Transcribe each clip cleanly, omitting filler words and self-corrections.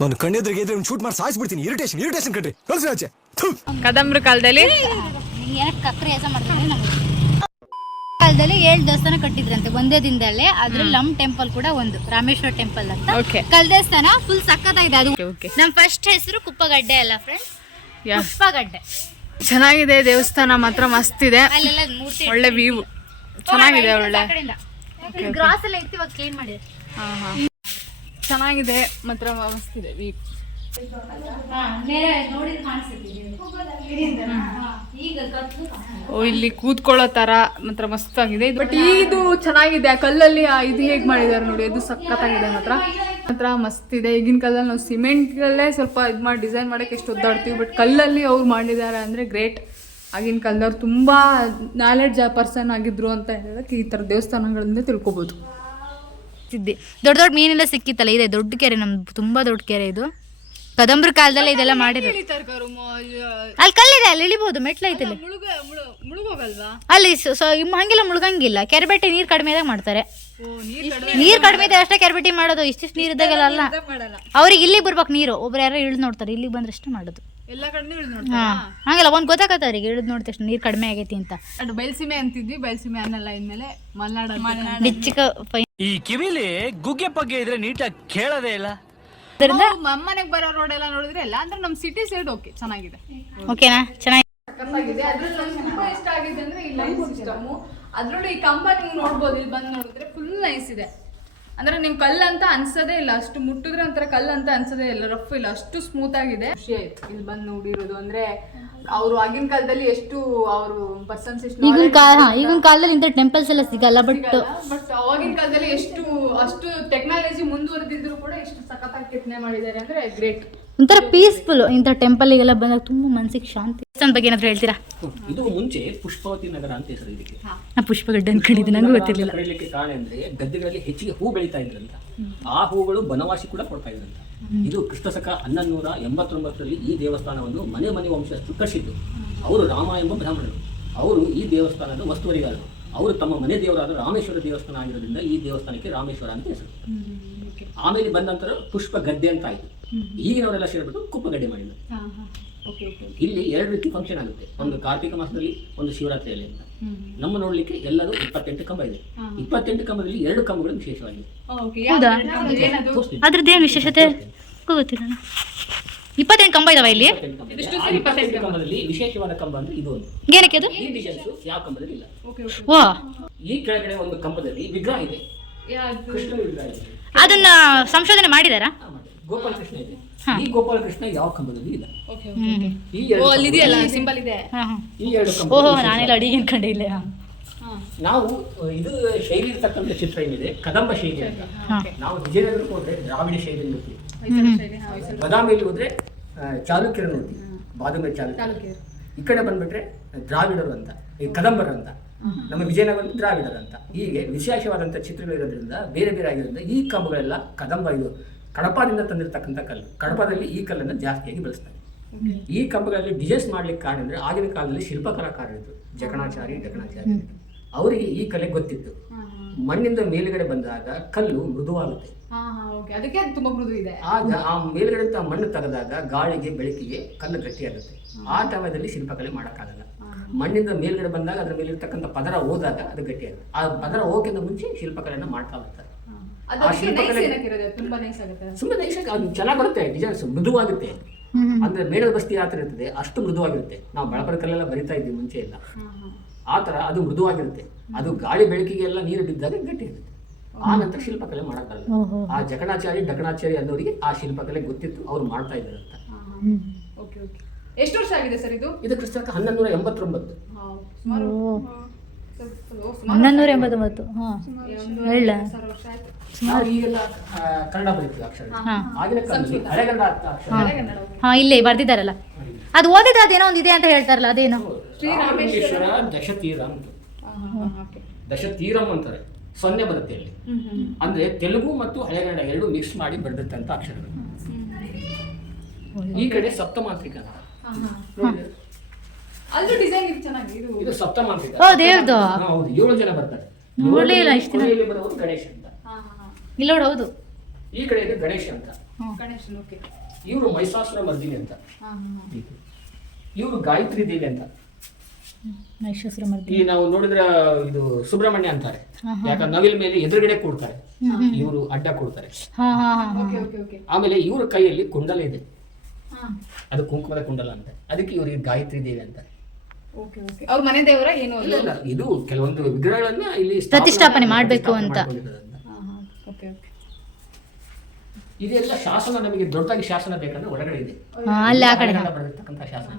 ನಾನು ಕಣ್ಣೆದ್ರಿಗೆ ಇದ್ರೆ ಶೂಟ್ ಮಾಡಿ ಸಾಯಿಸ್ಬಿಡ್ತೀನಿ. ಇರಿಟೇಷನ್ ಕಣ್ರಿ. ಕಳ್ಸಿ ಕದಂಬ್ರ ಕಾಲದಲ್ಲಿ ಕಾಲದಲ್ಲಿ 7 ದೇವಸ್ಥಾನ ಕಟ್ಟಿದ್ರಂತೆ ಒಂದೇ ದಿನದಲ್ಲೇ. ಅದ್ರಲ್ಲಿ ನಮ್ ಟೆಂಪಲ್ ಕೂಡ ಒಂದು ರಾಮೇಶ್ವರ ಟೆಂಪಲ್ ಅಂತ ಕಲ್ ದೇವಸ್ಥಾನ ಫುಲ್ ಸಕ್ಕತ್ತಾಗಿದೆ. ಅದು ನಮ್ ಫಸ್ಟ್ ಹೆಸರು ಕುಪ್ಪಗಡ್ಡೆ ಅಲ್ಲ ಫ್ರೆಂಡ್ಸ್, ಕುಪ್ಪಗಡ್ಡೆ. ಚೆನ್ನಾಗಿದೆ ದೇವಸ್ಥಾನ ಮಾತ್ರ ಮಸ್ತ್ ಇದೆ. ಒಳ್ಳೆ ವ್ಯೂ ಚೆನ್ನಾಗಿದೆ. ಒಳ್ಳೆ ಗ್ರಾಸ್ ಎಲ್ಲ ಇತ್ತು, ಇವಾಗ ಕ್ಲೀನ್ ಮಾಡಿದೆ. ಚೆನ್ನಾಗಿದೆ ಮಾತ್ರ ಮಸ್ತ್ ಇದೆ ವ್ಯೂ. ಇಲ್ಲಿ ಕೂತ್ಕೊಳ್ಳೋ ತರ ಮಾತ್ರ ಮಸ್ತ್ ಆಗಿದೆ. ಬಟ್ ಇದು ಚೆನ್ನಾಗಿದೆ. ಆ ಕಲ್ಲಲ್ಲಿ ಇದು ಹೇಗ್ ಮಾಡಿದಾರೆ ನೋಡಿ, ಅದು ಸಖತ್ತಾಗಿದೆ ಮಾತ್ರ ಮಸ್ತ್ ಇದೆ. ಈಗಿನ ಕಾಲದಲ್ಲಿ ನಾವು ಸಿಮೆಂಟ್ಗಳಲ್ಲೇ ಸ್ವಲ್ಪ ಇದು ಮಾಡಿ ಡಿಸೈನ್ ಮಾಡಕ್ಕೆ ಎಷ್ಟು ಒದ್ದಾಡ್ತೀವಿ, ಬಟ್ ಕಲ್ಲಲ್ಲಿ ಅವ್ರು ಮಾಡಿದ್ದಾರೆ ಅಂದ್ರೆ ಗ್ರೇಟ್. ಆಗಿನ ಕಾಲದವ್ರು ತುಂಬಾ ನಾಲೆಡ್ಜ್ ಪರ್ಸನ್ ಆಗಿದ್ರು ಅಂತ ಹೇಳಕ್ಕೆ ಈ ತರ ದೇವಸ್ಥಾನಗಳಿಂದ ತಿಳ್ಕೊಬಹುದು. ದೊಡ್ಡ ದೊಡ್ಡ ಮೀನೆಲ್ಲ ಸಿಕ್ಕಿತ್ತಲ್ಲ, ಇದೆ ದೊಡ್ಡ ಕೆರೆ, ನಮ್ದು ತುಂಬಾ ದೊಡ್ಡ ಕೆರೆ ಇದು. ಕದಂಬ್ರ ಕಾಲದಲ್ಲೇ ಇದೆಲ್ಲ ಮಾಡಿದ್ರು. ಅಲ್ಲಿ ಕಲ್ಲಿದೆ, ಅಲ್ಲಿ ಇಳಿಬಹುದು, ಮೆಟ್ಲೈತೆ ಅಲ್ಲಿ. ಹಂಗೆಲ್ಲ ಮುಳುಗಂಗಿಲ್ಲ, ಕೆರೆಬೆಟ್ಟೆ ನೀರ್ ಕಡಿಮೆ ಇದಾಗ ಮಾಡ್ತಾರೆ. ನೀರ್ ಕಡಿಮೆ ಇದೆ ಅಷ್ಟೇ ಕೆರೆಬೆಟ್ಟಿ ಮಾಡೋದು. ಇಷ್ಟಿಷ್ಟು ನೀರ್ ಇದ್ದಾಗಲ್ಲ ಅಲ್ಲ, ಅವ್ರಿಗೆ ಇಲ್ಲಿ ಬರ್ಬೇಕು ನೀರು. ಒಬ್ರು ಯಾರು ಇಳಿದು ನೋಡ್ತಾರೆ, ಇಲ್ಲಿಗೆ ಬಂದ್ರೆ ಅಷ್ಟೇ ಮಾಡೋದು. ಹಂಗಲ್ಲ ಒಂದ್ ಗೊತ್ತಾಗತ್ತ ಅವ್ರಿಗೆ ಇಳಿದು ನೋಡಿದ ತಕ್ಷಣ ನೀರ್ ಕಡಿಮೆ ಆಗೈತಿ ಅಂತ. ಬಯಲ್ಸೀಮೆ ಅಂತಿದ್ವಿ, ಬಯಲ್ಸೀಮೆ ಅನ್ನಲ್ಲ ಇನ್ಮೇಲೆ ಮಲ್ನಾಡ. ಈ ಕಿವಿಲಿ ಗುಗ್ಗೆ ಪಗ್ಗೆ ಇದ್ರೆ ನೀಟಾಗಿ ಕೇಳೋದೇ ಇಲ್ಲ. ಮನೆಗೆ ಬರೋ ರೋಡ್ ಎಲ್ಲ ನೋಡಿದ್ರೆ ಎಲ್ಲ ಅಂದ್ರೆ ನಮ್ ಸಿಟಿ ಸೈಡ್ ಓಕೆ ಚೆನ್ನಾಗಿದೆ. ಓಕೆನಾ, ಚೆನ್ನಾಗಿದೆ. ಅದ್ರಲ್ಲಿ ನಂಗೆ ತುಂಬಾ ಇಷ್ಟ ಆಗಿದೆ ಅಂದ್ರೆ ಈ ಲೈನ್ ಸಿಸ್ಟಮ್. ಅದ್ರಲ್ಲೂ ಈ ಕಂಬ ನೀವು ನೋಡ್ಬೋದು, ಇಲ್ಲಿ ಬಂದು ನೋಡಿದ್ರೆ ಫುಲ್ ನೈಸ್ ಇದೆ. ಅಂದ್ರೆ ನಿಮ್ ಕಲ್ಲು ಅಂತ ಅನ್ಸೋದೇ ಇಲ್ಲ, ಅಷ್ಟು ಮುಟ್ಟಿದ್ರೆ ಒಂಥರ ಕಲ್ಲು ಅಂತ ಅನ್ಸೋದೇ ಇಲ್ಲ, ರಫ್ ಇಲ್ಲ, ಅಷ್ಟು ಸ್ಮೂತ್ ಆಗಿದೆ. ಖುಷಿ ಆಯ್ತು ಇಲ್ಲಿ ಬಂದು ನೋಡಿರೋದು. ಅಂದ್ರೆ ಅವರು ಆಗಿನ ಕಾಲದಲ್ಲಿ ಎಷ್ಟು ಅವರು ಪರ್ಸನ್ಸ್ ಈಗಿನ ಕಾಲದಲ್ಲಿ ಇಂಥ ಟೆಂಪಲ್ಸ್ ಎಲ್ಲ ಸಿಗಲ್ಲ. ಬಟ್ ಅವಾಗಿನ ಕಾಲದಲ್ಲಿ ಅಷ್ಟು ಟೆಕ್ನಾಲಜಿ ಮುಂದುವರೆದಿದ್ರು ಕೂಡ ಎಷ್ಟು ಸಖತ್ತಾಗಿ ಕೆತ್ತನೆ ಮಾಡಿದ್ದಾರೆ ಅಂದ್ರೆ ಗ್ರೇಟ್. ಒಂಥರ ಪೀಸ್ಫುಲ್. ಇಂಥ ಟೆಂಪಲ್ಗೆಲ್ಲ ಬಂದಾಗ ತುಂಬಾ ಮನಸ್ಸಿಗೆ ಶಾಂತಿ. ದೇವಸ್ಥಾನ ಬಗ್ಗೆ ಏನಾದ್ರು ಹೇಳ್ತೀರಾ? ಇದು ಮುಂಚೆ ಪುಷ್ಪಾವತಿ ನಗರ ಅಂತ ಹೆಸರು ಇದಕ್ಕೆ. ನಾ ಪುಷ್ಪಗಡ್ಡೆ ಅನ್ಕೊಂಡಿದ್ದೆ, ನಂಗೂ ಗೊತ್ತಿರಲಿಲ್ಲ. ಕರೀಲಿಕ್ಕೆ ಕಾರಣ ಅಂದ್ರೆ ಗದ್ದೆಗಳಲ್ಲಿ ಹೆಚ್ಚಿಗೆ ಹೂ ಬೆಳೀತಾ ಇದ್ರಂತ. ಆ ಹೂಗಳು ಬನವಾಸಿ ಕೂಡ ಕೊಡ್ತಾ ಇದ್ರಂತ. ಇದು ಕ್ರಿಸ್ತಶಕ 1189ರಲ್ಲಿ ಈ ದೇವಸ್ಥಾನವನ್ನು ಮನೆ ವಂಶಸ್ಥರು ಕಟ್ಟಿಸಿದ್ದು. ಅವರು ರಾಮ ಎಂಬ ಬ್ರಾಹ್ಮಣರು. ಅವರು ಈ ದೇವಸ್ಥಾನದ ವಸ್ತುವರಿಗಾರರು. ಅವರು ತಮ್ಮ ಮನೆ ದೇವರಾದ ರಾಮೇಶ್ವರ ದೇವಸ್ಥಾನ ಆಗಿರೋದ್ರಿಂದ ಈ ದೇವಸ್ಥಾನಕ್ಕೆ ರಾಮೇಶ್ವರ ಅಂತ ಹೆಸರು. ಆಮೇಲೆ ಬಂದ ನಂತರ ಪುಷ್ಪ ಗಡ್ಡೆ ಅಂತ ಆಯ್ತು. ಈಗಿನವರೆಲ್ಲ ಸೇರಿಬಿಟ್ಟು ಕುಪ್ಪಗಡ್ಡೆ ಮಾಡಿದ್ರು. ಇಲ್ಲಿ 2 ರೀತಿ ಫಂಕ್ಷನ್ ಆಗುತ್ತೆ. ಒಂದು ಕಾರ್ತಿಕ ಮಾಸದಲ್ಲಿ, ಒಂದು ಶಿವರಾತ್ರಿಯಲ್ಲಿ ಅಂತ. ನಮ್ಮ ನೋಡ್ಲಿಕ್ಕೆ ಎಲ್ಲರೂ 28 ಕಂಬ ಇದೆ. 28 ಕಂಬದಲ್ಲಿ 2 ಕಂಬಗಳು ವಿಶೇಷವಾಗಿದೆ. ಅದ್ರದ್ದೇನು ವಿಶೇಷತೆ ಗೊತ್ತಿಲ್ಲ. 28 ಕಂಬ ಇದಾವ ಇಲ್ಲಿ. 28 ಕಂಬದಲ್ಲಿ ವಿಶೇಷವಾದ ಕಂಬ ಅಂದ್ರೆ ಇದು ಒಂದು. ಏನಕ್ಕೆ ಅದು? ಈ ಡಿಸೈನ್ಸ್ ಯಾವ ಕಂಬದಲ್ಲಿ ಇಲ್ಲ. ವಾ, ಈ ಕೆಳಗಡೆ ಒಂದು ಕಂಬದಲ್ಲಿ ವಿಗ್ರಹ ಇದೆ, ಕೃಷ್ಣ ವಿಗ್ರಹ ಇದೆ. ಅದನ್ನ ಸಂಶೋಧನೆ ಮಾಡಿದಾರಾ? ಗೋಪಾಲ ಕೃಷ್ಣ ಇದೆ. ಈ ಗೋಪಾಲ ಕೃಷ್ಣ ಯಾವ ಕಂಬದಲ್ಲಿ ಇಲ್ಲ. ಈ ಸಿಂಬಲ್ ಇದೆ. ಈ 2 ಕಂಬ. ಓಹೋ, ನಾನೆಲ್ಲ ಅಡಿಗೆ ಅನ್ಕೊಂಡೆ ಇಲ್ಲ. ನಾವು ಇದು ಶೈಲಿ ಇರ್ತಕ್ಕಂಥ ಚಿತ್ರ ಏನಿದೆ ಕದಂಬ ಶೈಲಿ ಅಂತ. ನಾವು ವಿಜಯನಗರಕ್ಕೆ ಹೋದ್ರೆ ದ್ರಾವಿಡ ಶೈಲಿ ನೋಡ್ತೀವಿ, ಬದಾಮಿಯಲ್ಲಿ ಹೋದ್ರೆ ಚಾಲುಕ್ಯರು ನೋಡ್ತೀವಿ, ಬಾದಾಮಿ ಚಾಲುಕ್ಯರು. ಈ ಕಡೆ ಬಂದ್ಬಿಟ್ರೆ ದ್ರಾವಿಡರು ಅಂತ, ಈ ಕದಂಬರು ಅಂತ. ನಮ್ಮ ವಿಜಯನಗರ ದ್ರಾವಿಡರು ಅಂತ. ಹೀಗೆ ವಿಶೇಷವಾದಂಥ ಚಿತ್ರಗಳಿರೋದ್ರಿಂದ ಬೇರೆ ಬೇರೆ ಆಗಿರೋದ್ರಿಂದ ಈ ಕಂಬಗಳೆಲ್ಲ ಕದಂಬ. ಇದು ಕಡಪದಿಂದ ತಂದಿರತಕ್ಕಂಥ ಕಲ್ಲು. ಕಡಪದಲ್ಲಿ ಈ ಕಲ್ಲನ್ನು ಜಾಸ್ತಿಯಾಗಿ ಬಳಸ್ತಾರೆ. ಈ ಕಂಬಗಳಲ್ಲಿ ಡಿಸೈನ್ಸ್ ಮಾಡ್ಲಿಕ್ಕೆ ಕಾರಣ ಅಂದ್ರೆ ಆಗಿನ ಕಾಲದಲ್ಲಿ ಶಿಲ್ಪಕಲಾಕಾರರಿದ್ರು, ಜಕಣಾಚಾರಿ ಡಕಣಾಚಾರಿ. ಅವರಿಗೆ ಈ ಕಲೆ ಗೊತ್ತಿತ್ತು. ಮಣ್ಣಿಂದ ಮೇಲುಗಡೆ ಬಂದಾಗ ಕಲ್ಲು ಮೃದುವಾಗುತ್ತೆ. ಅದಕ್ಕೆ ತುಂಬಾ ಮೃದು ಇದೆ. ಆಗ ಆ ಮೇಲ್ಗಡೆ ಮಣ್ಣು ತೆಗೆದಾಗ ಗಾಳಿಗೆ ಬೆಳಕಿಗೆ ಕಲ್ಲು ಗಟ್ಟಿಯಾಗುತ್ತೆ. ಆ ಸಮಯದಲ್ಲಿ ಶಿಲ್ಪಕಲೆ ಮಾಡೋಕ್ಕಾಗಲ್ಲ. ಮಣ್ಣಿಂದ ಮೇಲ್ಗಡೆ ಬಂದಾಗ ಅದ್ರ ಮೇಲೆ ಇರ್ತಕ್ಕಂಥ ಪದರ ಹೋದಾಗ ಅದು ಗಟ್ಟಿಯಾಗುತ್ತೆ. ಆ ಪದರ ಹೋಗಿಂತ ಮುಂಚೆ ಶಿಲ್ಪಕಲೆಯನ್ನು ಮಾಡ್ತಾ ಬರ್ತಾರೆ. ತುಂಬಾ ನೈಸ್ ಆಗುತ್ತೆ, ಸುಮ್ಮನೆ ನೈಸ್ ಆಗಿ ಅದು ಚೆನ್ನಾಗಿ ಬರುತ್ತೆ. ಡಿಸೈನ್ಸ್ ಮೃದುವಾಗುತ್ತೆ. ಅಂದ್ರೆ ಮೇಣದ ಬಸ್ತಿ ಯಾವ ತರ ಇರ್ತದೆ ಅಷ್ಟು ಮೃದುವಾಗಿರುತ್ತೆ. ನಾವು ಬಳಪದ ಕಲ್ಲೆಲ್ಲ ಬರಿತಾ ಇದ್ವಿ ಮುಂಚೆ ಎಲ್ಲ, ಆ ತರ ಅದು ಮೃದುವಾಗಿರುತ್ತೆ. ಅದು ಗಾಳಿ ಬೆಳಕಿಗೆ ಎಲ್ಲ ನೀರು ಬಿದ್ದಾಗ ಗಟ್ಟಿ ಇರುತ್ತೆ. ಆ ನಂತರ ಶಿಲ್ಪಕಲೆ ಮಾಡಕ್ಕಾಗಲ್ಲ. ಆ ಜಕಣಾಚಾರಿ ಡಕಣಾಚಾರಿ ಅನ್ನೋರಿಗೆ ಆ ಶಿಲ್ಪಕಲೆ ಗೊತ್ತಿತ್ತು, ಅವ್ರು ಮಾಡ್ತಾ ಇದ್ದಾರೆ ಅಂತ. ಎಷ್ಟು ವರ್ಷ ಆಗಿದೆ ಸರ್ ಇದು? ಇದು ಕ್ರಿಸ್ತಕ 1189. 1189. ನಾವು ಈಗೆಲ್ಲ ಕನ್ನಡ ಬರೀತೀವಿ ಅಕ್ಷರ. ಆಗಿನ ಕಾಲದಲ್ಲಿ ಹಳೆಗನ್ನಡ ಅಕ್ಷರ ಇಲ್ಲೇ ಬರ್ದಿದ್ದಾರಲ್ಲ, ಅದು ಓದಿದ್ರೆ ಅದೇನೋ ಒಂದು ಇದೆ ಅಂತ ಹೇಳ್ತಾರಲ್ಲ, ಅದೇನೋ ಶ್ರೀರಾಮೇಶ್ವರ ದಶತೀರಂ. ದಶತೀರಂ ಅಂತಾರೆ. 0 ಬರುತ್ತೆ ಅಲ್ಲಿ. ಅಂದ್ರೆ ತೆಲುಗು ಮತ್ತು ಹಳೆಗನ್ನಡ 2 ಮಿಕ್ಸ್ ಮಾಡಿ ಬರೆದಿರ್ತಂತ ಅಕ್ಷರಗಳು. ಈ ಕಡೆ ಸಪ್ತಮಾಂತ್ರಿಕ. ಅಲ್ಲೂ ಡಿಸೈನ್ ಚೆನ್ನಾಗಿ. ಇದು ಸಪ್ತಮಾಂತ್ರಿಕ. ಹೌದು, 7 ಜನ ಬರ್ತಾರೆ. ನೋಡ್ಲೇ ಇಲ್ಲ ಇಷ್ಟು ದಿನ. ಕೊನೆಯಲ್ಲಿ ಬರೋದು ಗಣೇಶ ಅಂತ. ಇಲ್ಲ ನೋಡಿ, ಹೌದು. ಈ ಕಡೆ ಇದೆ ಗಣೇಶ ಅಂತ. ಗಣೇಶನ್, ಓಕೆ. ಇವರು ಮಹಿಷಾಸುರ ಮರ್ದಿನಿ ಅಂತ. ಇವರು ಗಾಯತ್ರಿ ದೇವಿ ಅಂತ. ಮಹಿಷಾಸುರ ಮರ್ದಿನಿ. ಈ ನಾವು ನೋಡಿದ್ರೆ ಇದು ಸುಬ್ರಹ್ಮಣ್ಯ ಅಂತಾರೆ, ಯಾಕಂದ್ರೆ ನವಿಲ್ ಮೇಲೆ ಎದುರುಗಡೆ ಕೊಡ್ತಾರೆ, ಇವರು ಅಡ್ಡ ಕೊಡ್ತಾರೆ. ಆಮೇಲೆ ಇವ್ರ ಕೈಯಲ್ಲಿ ಕುಂಡಲ ಇದೆ, ಅದು ಕುಂಕುಮದ ಕುಂಡಲ ಅಂತ, ಅದಕ್ಕೆ ಇವರಿಗೆ ಗಾಯತ್ರಿ ದೇವಿ ಅಂತ. ಅವ್ರ ಮನೆ ದೇವರ ಏನು? ಇಲ್ಲ, ಇದು ಕೆಲವೊಂದು ವಿಗ್ರಹಗಳನ್ನ ಇಲ್ಲಿ ಪ್ರತಿಷ್ಠಾಪನೆ ಮಾಡ್ಬೇಕು ಅಂತ. ಇದೆಲ್ಲ ಶಾಸನ, ನಮಗೆ ದೊಡ್ಡದಾಗಿ ಶಾಸನ ಬೇಕಂದ್ರೆ ಒಳಗಡೆ ಇದೆ, ಅಲ್ಲಿ ಆ ಕಡೆ ಬರೆದಿರ್ತಕ್ಕಂಥ ಶಾಸನ.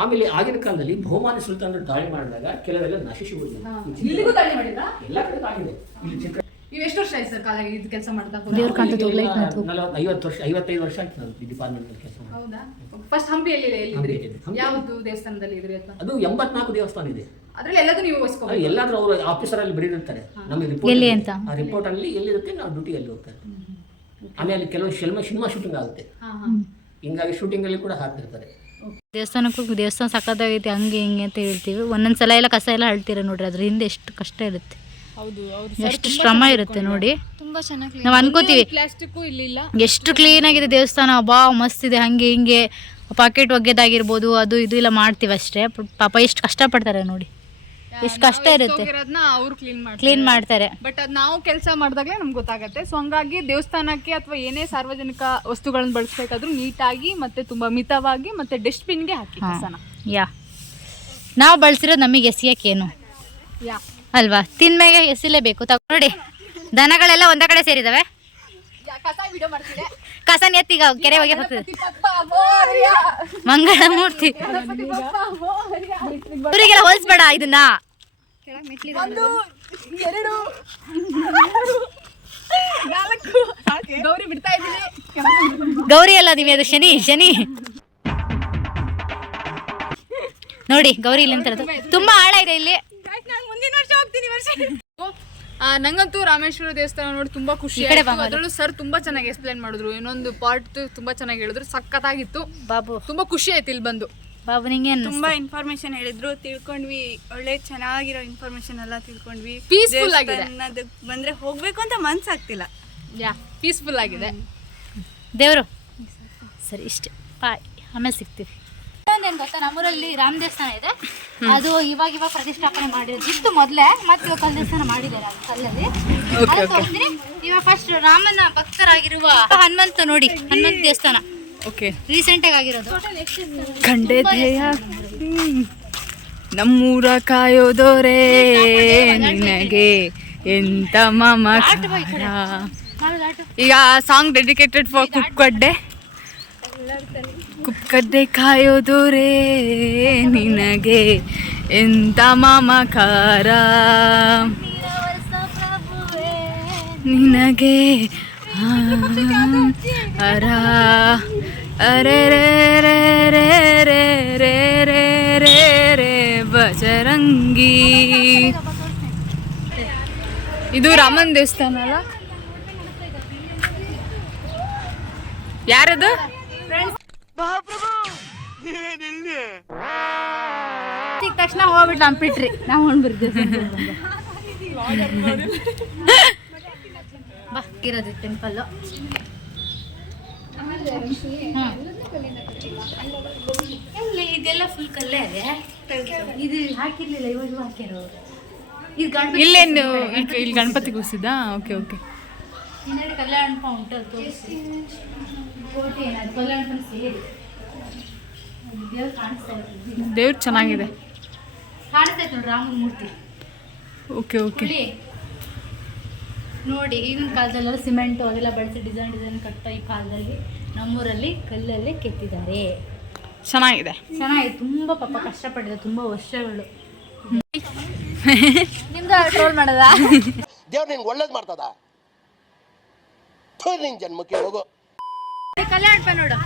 ಆಮೇಲೆ ಆಗಿನ ಕಾಲದಲ್ಲಿ ಬಹುಮಾನ ಸುಲ್ತಾನರು ದಾಳಿ ಮಾಡಿದಾಗ ಕೆಲವೆಲ್ಲ ನಶಿಸಿ ಹೋಗಿದೆ. ಎಲ್ಲ ಕಡೆ ಆಗಿದೆ. ಇಲ್ಲಿ ಚಿಕ್ಕ ನೀವು ಎಷ್ಟು ವರ್ಷ ಆಯ್ತು ಸರ್ ಕಾಲ ಇದು ಕೆಲಸ ಮಾಡ್ತಾ? ದೇವ್ರ ಕಾಂತ 50 ವರ್ಷ 55 ವರ್ಷ ಆಯ್ತು ನಾನು ಈ ಡಿಪಾರ್ಟ್ಮೆಂಟ್ ಕೆಲಸ ಮಾಡಿ. ಹೌದಾ? ಫಸ್ಟ್ ಹಂಪಿಯಲ್ಲಿ ಎಲ್ಲಿದ್ರಿ? ಯಾವುದು ದೇವಸ್ಥಾನದಲ್ಲಿ ಇದ್ರಿ ಅಂತ? ಅದು 84 ದೇವಸ್ಥಾನ ಇದೆ. ಅದ್ರಲ್ಲಿ ಎಲ್ಲದೂ ನೀವು ವಹಿಸ್ಕೋಬೇಕು? ಎಲ್ಲಾದ್ರೂ ಅವರು ಆಫೀಸರ್ ಅಲ್ಲಿ ಬರೀರ್ತಾರೆ, ನಮಗೆ ಎಲ್ಲಿ ರಿಪೋರ್ಟ್ ಅಂತ. ಆ ರಿಪೋರ್ಟ್ ಅಲ್ಲಿ ಎಲ್ಲಿರುತ್ತೆ ನಾವು ಡ್ಯೂಟಿಯಲ್ಲಿ ಹೋಗ್ತಾರೆ. ಆಮೇಲೆ ಕೆಲವು ಸಿನಿಮಾ ಶೂಟಿಂಗ್ ಆಗುತ್ತೆ, ಹಿಂಗಾಗಿ ಶೂಟಿಂಗ್ ಅಲ್ಲಿ ಕೂಡ ಹಾಕ್ತಿರ್ತಾರೆ. ದೇವಸ್ಥಾನಕ್ಕೂ ದೇವಸ್ಥಾನ ಸಕ್ಕತ್ತಾಗೈತಿ ಹಂಗೆ ಹಿಂಗೆ ಅಂತ ಹೇಳ್ತೀವಿ. ಒಂದೊಂದ್ಸಲ ಎಲ್ಲ ಕಸ ಎಲ್ಲ ಅಳ್ತೀರ ನೋಡ್ರಿ, ಅದ್ರ ಹಿಂದೆ ಎಷ್ಟು ಕಷ್ಟ ಇರುತ್ತೆ, ಎಷ್ಟು ಶ್ರಮ ಇರುತ್ತೆ ನೋಡಿ. ತುಂಬಾ ಚೆನ್ನಾಗಿ ನಾವು ಅನ್ಕೋತೀವಿ ಪ್ಲಾಸ್ಟಿಕ್ ಇಲ್ಲಿ ಇಲ್ಲ, ಎಷ್ಟು ಕ್ಲೀನ್ ಆಗಿದೆ ದೇವಸ್ಥಾನ, ಬಾ ಮಸ್ತ್ ಇದೆ ಹಂಗೆ ಹಿಂಗೆ, ಪಾಕೆಟ್ ಒಗೆದಾಗಿರ್ಬೋದು ಅದು ಇದು ಎಲ್ಲ ಮಾಡ್ತೀವಿ ಅಷ್ಟೇ. ಪಾಪ ಎಷ್ಟು ಕಷ್ಟಪಡ್ತಾರೆ ನೋಡಿ, ಎಷ್ಟು ಕಷ್ಟ ಇರುತ್ತೆ. ಅವ್ರು ಕ್ಲೀನ್ ಮಾಡ್ತಾರೆ, ಬಟ್ ಅದ್ ನಾವು ಕೆಲಸ ಮಾಡಿದಾಗಲೇ ನಮ್ಗೆ ಗೊತ್ತಾಗತ್ತೆ. ಸೊ ಹಂಗಾಗಿ ದೇವಸ್ಥಾನಕ್ಕೆ ಅಥವಾ ಏನೇ ಸಾರ್ವಜನಿಕ ವಸ್ತುಗಳನ್ನ ಬಳಸಬೇಕಾದ್ರೂ ನೀಟಾಗಿ ಮತ್ತೆ ತುಂಬಾ ಮಿತವಾಗಿ ಮತ್ತೆ ಡಸ್ಟ್ಬಿನ್ಗೆ ಹಾಕಿ ಕಸನ. ಯಾ ನಾವು ಬಳಸಿರೋದು ನಮಗೆ ಎಸಿಯಕ್ಕೇನು ಯಾ ಅಲ್ವಾ, ತಿನ್ಮೇಲೆ ಎಸಿಲೇಬೇಕು. ನೋಡಿ ದನಗಳೆಲ್ಲ ಒಂದ ಕಡೆ ಸೇರಿದಾವೆ, ಕಸ ವಿಡಿಯೋ ಮಾಡ್ತಿದೆ. ಕಸನ ಎತ್ತೀಗ ಕೆರೆ ಹೋಗಿ ಹೋಗ್ತದೆ. ಮಂಗಳ ಮೂರ್ತಿ ಇವರಿಗೆಲ್ಲ ಹೋಲಿಸ್ಬೇಡ ಇದನ್ನ. ಗೌರಿ ಬಿಡ್ತಾ ಇದ್ದೀನಿ. ಗೌರಿ ಅಲ್ಲ ನೀವೇ, ಅದು ಶನಿ ಶನಿ. ನೋಡಿ ಗೌರಿ ಇಲ್ಲಿ ಅಂತ ತುಂಬಾ ಆಳ ಇದೆ ಇಲ್ಲಿ. ಮುಂದಿನ ವರ್ಷ ಹೋಗ್ತೀನಿ. ನಂಗಂತೂ ರಾಮೇಶ್ವರ ದೇವಸ್ಥಾನ ನೋಡಿ ತುಂಬಾ ಖುಷಿ. ಅದರಲ್ಲೂ ಸರ್ ತುಂಬಾ ಚೆನ್ನಾಗಿ ಎಕ್ಸ್ಪ್ಲೈನ್ ಮಾಡಿದ್ರು, ಇನ್ನೊಂದು ಪಾರ್ಟ್ ತುಂಬಾ ಚೆನ್ನಾಗಿ ಹೇಳಿದ್ರು, ಸಖತ್ತಾಗಿತ್ತು ಬಾಬು. ತುಂಬಾ ಖುಷಿ ಆಯ್ತು ಇಲ್ಲಿ ಬಂದು. ಬಾಬು ನಿಂಗೆ ತುಂಬಾ ಇನ್ಫಾರ್ಮೇಶನ್ ಹೇಳಿದ್ರು, ತಿಳ್ಕೊಂಡ್ವಿ. ಒಳ್ಳೆ ಚೆನ್ನಾಗಿರೋ ಇನ್ಫಾರ್ಮೇಶನ್ ಎಲ್ಲ ತಿಳ್ಕೊಂಡ್ವಿ. ಪೀಸ್ಫುಲ್ ಆಗಿದೆ, ಬಂದ್ರೆ ಹೋಗ್ಬೇಕು ಅಂತ ಮನ್ಸಾಗ್ತಿಲ್ಲ. ಯಾ ಪೀಸ್ಫುಲ್ ಆಗಿದೆ ದೇವರು. ಸರಿ ಇಷ್ಟೇ, ಬಾಯ್, ಆಮೇಲೆ ಸಿಗ್ತೀವಿ. ಇನ್ನೊಂದೇನು ಗೊತ್ತಾ, ನಮ್ಮೂರಲ್ಲಿ ರಾಮ ದೇವಸ್ಥಾನ ಇದೆ, ಅದು ಇವಾಗ ಪ್ರತಿಷ್ಠಾಪನೆ ಮಾಡಿರೋದು. ಇತ್ತು ಮೊದಲೇ, ಮತ್ತೆ ಇವಾಗ ಕಲ್ಲು ದೇವಸ್ಥಾನ ಮಾಡಿದ್ದಾರೆ ಅದು ಕಲ್ಲಲ್ಲಿ. ತೋರಿಸ್ತೀನಿ. ಇವಾಗ ಫಸ್ಟ್ ರಾಮನ ಭಕ್ತರಾಗಿರುವ ಹನುಮಂತ ನೋಡಿ, ಹನುಮಂತ ದೇವಸ್ಥಾನ ಓಕೆ ರೀಸೆಂಟ್ ಆಗಿ ಆಗಿರೋದು. ಖಂಡೇಯ ನಮ್ಮೂರ ಕಾಯೋದೋರೇ ನಿನಗೆ ಎಂತ ಮಮಕಾರ. ಈಗ ಸಾಂಗ್ ಡೆಡಿಕೇಟೆಡ್ ಫಾರ್ ಕುಕ್ಕಡ್ಡೆ ಕಾಯೋದೋರೇ ನಿನಗೆ ಎಂತ ಮಮಕಾರ, ನಿನಗೆ ಅರ ಅರೆ ರೇ ರೇ ರೇ ರೇ ರೇ ರೇ ರೇ ರೇ ಬಜರಂಗಿ. ಇದು ರಾಮನ್ ದೇವಸ್ಥಾನ ಅಲ್ಲ? ಯಾರದು? ಸಿಕ್ಕ ತಕ್ಷಣ ಹೋಗ್ಬಿಟ್ಟು ಅಂಪಿಟ್ರಿ ನಾವು ಹೊಂಡ್ಬಿಡ್ತೀವಿ. ಬಾ ಇರೋದು ಟೆಂಪಲ್. ಇದೆಲ್ಲ ಫುಲ್ ಕಲ್ಲೇ ಇದೆ, ಇದು ಹಾಕಿರ್ಲಿಲ್ಲ, ಇವಾಗ ಹಾಕ್ಯಾರ. ಇದು ಗಣಪತಿ ಇಲ್ಲೇನು ಇಲ್ಲಿ ಗಣಪತಿ ಕೂರಿಸಿದ? Okay okay. ಹಿಂದೆ ಕಲ್ಯಾಣ ಉಂಟು, ತೋರಿಸಿ ಕೋಟೆ ಏನಾದ್ರು ಕಲ್ಯಾಣ ಸೇರಿ ದೇವ್ರು ಕಾಣಿಸ್ತಾ ಇರ್ತದೆ. ದೇವ್ರು ಚೆನ್ನಾಗಿದೆ, ಕಾಣಿಸ್ತಾ ಇತ್ತು ನೋಡಿ ರಾಮನ ಮೂರ್ತಿ. Okay okay. ನೋಡಿ ಈಗಿನ ಕಾಲದಲ್ಲೆಲ್ಲ ಸಿಮೆಂಟು ಅದೆಲ್ಲ ಬಳಸಿ ಡಿಸೈನ್ ಕಟ್ಟ, ಈ ಕಾಲದಲ್ಲಿ ನಮ್ಮೂರಲ್ಲಿ ಕಲ್ಲಲ್ಲೇ ಕೆತ್ತಿದ್ದಾರೆ. ಚೆನ್ನಾಗಿದೆ, ಚೆನ್ನಾಗಿದೆ. ತುಂಬ ಪಾಪ ಕಷ್ಟಪಟ್ಟಿದೆ, ತುಂಬ ವರ್ಷಗಳು. ನಿಮ್ದು ಟ್ರೋಲ್ ಮಾಡೋದಾ? ದೇವ್ರು ನಿನ್ಗೆ ಒಳ್ಳೇದು ಮಾಡ್ತದ, ನಿನ್ ಜನ್ಮಕ್ಕೆ ಹೋಗೋ. ಕಲ್ಯಾಣ ನೋಡು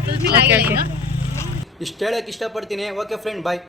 ಇಷ್ಟು ಹೇಳಕ್ಕೆ ಇಷ್ಟಪಡ್ತೀನಿ. ಓಕೆ ಫ್ರೆಂಡ್, ಬಾಯ್.